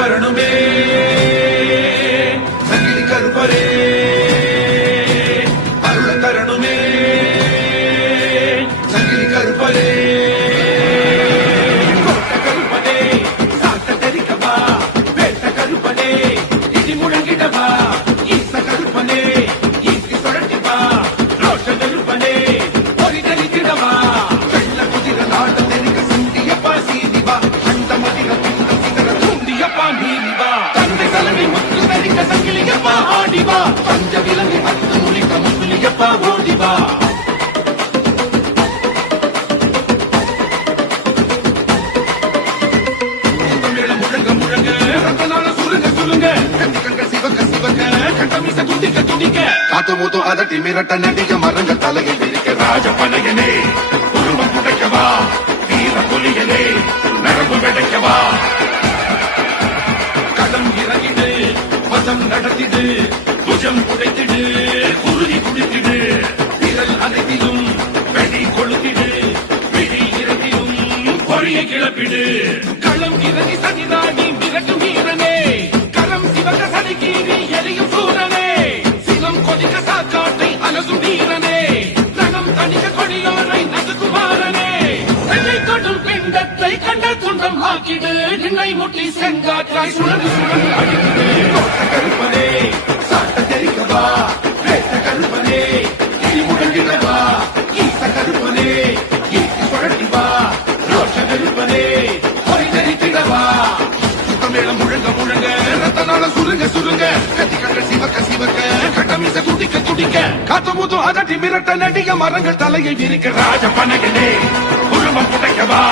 வரணுமே சங்கிலி கருப்பரே அருள தரணுமே சங்கிலி கருப்பரே கோட்ட கருப்பனே சாட்ட தெரிக்கவா வேட்ட கருப்பனே இடி முழங்கிடவா ஈச கருப்பனே ஈசி சொரட்டிவா ரோஷ கருப்பனே பொறி தெரித்திடவா வெள்ள குதிர நாட தெரிக்க சிந்தியப்பா சீதிவா அந்த மதிர தந்தை தலைமை முத்து தரிக்க சங்கிலியப்பா ஆடிவா பஞ்ச விலங்கு அத்து முழிக்க முத்துலியப்பா ஓடிவா முழங்க முழங்க ரத்தனால சுருங்க சுருங்க கண்கள் சிவக்க சிவக்க கட்டமிச துடிக்க துடிக்க காத்து மூத்தும் அதட்டி மிரட்ட நடிக்க மரங்க தலையில் விரிக்க ராஜ பனையனே உருவம் புடைக்கவா வீர புலியனே நரம்பு வெடைக்கவா இறங்கிடு வசம் நடத்திடு புஜம் புடைத்திடு குருதி குடித்திடு விரல் அனைத்திலும் வெடி கொளுத்திடு விழி இறங்கிடும் பொறியை கிளப்பிடு களம் இறங்கி சனிதாகி விரட்டும் வீரனே கரம் சிவக சனிகீரி எரியும் சூரனே சினம் கொதிக்க சாக்காட்டை அலசும் வீரனே ரணம் தனிக்க கொடியோரை நசுக்குமாரனே என்னை தொடும் பிண்டத்தை கண்ட துண்டம் ஆக்கிடு நின்னை முட்டி செங்காற்றாய் சுழந்து சுழந்து அடிக்குது கோட்ட கருப்பனே சாட்ட தெரிக்கவா வேட்ட கருப்பனே இடி முழங்கிடவா ஈச கருப்பனே ஈசி சுழட்டிவா ரோஷ கருப்பனே பொறி தெரித்திடவா சுத்தமேளம் முழங்க முழங்க ரத்தனால சுருங்க சுருங்க கத்திகள் சிவக்க சிவக்க கட்டமிச துடிக்க துடிக்க காத்து மூத்தும் அதட்டி மிரட்ட நடிக மரங்கள் தலையை விரிக்க ராஜ பனையனே உருவம் புடைக்கவா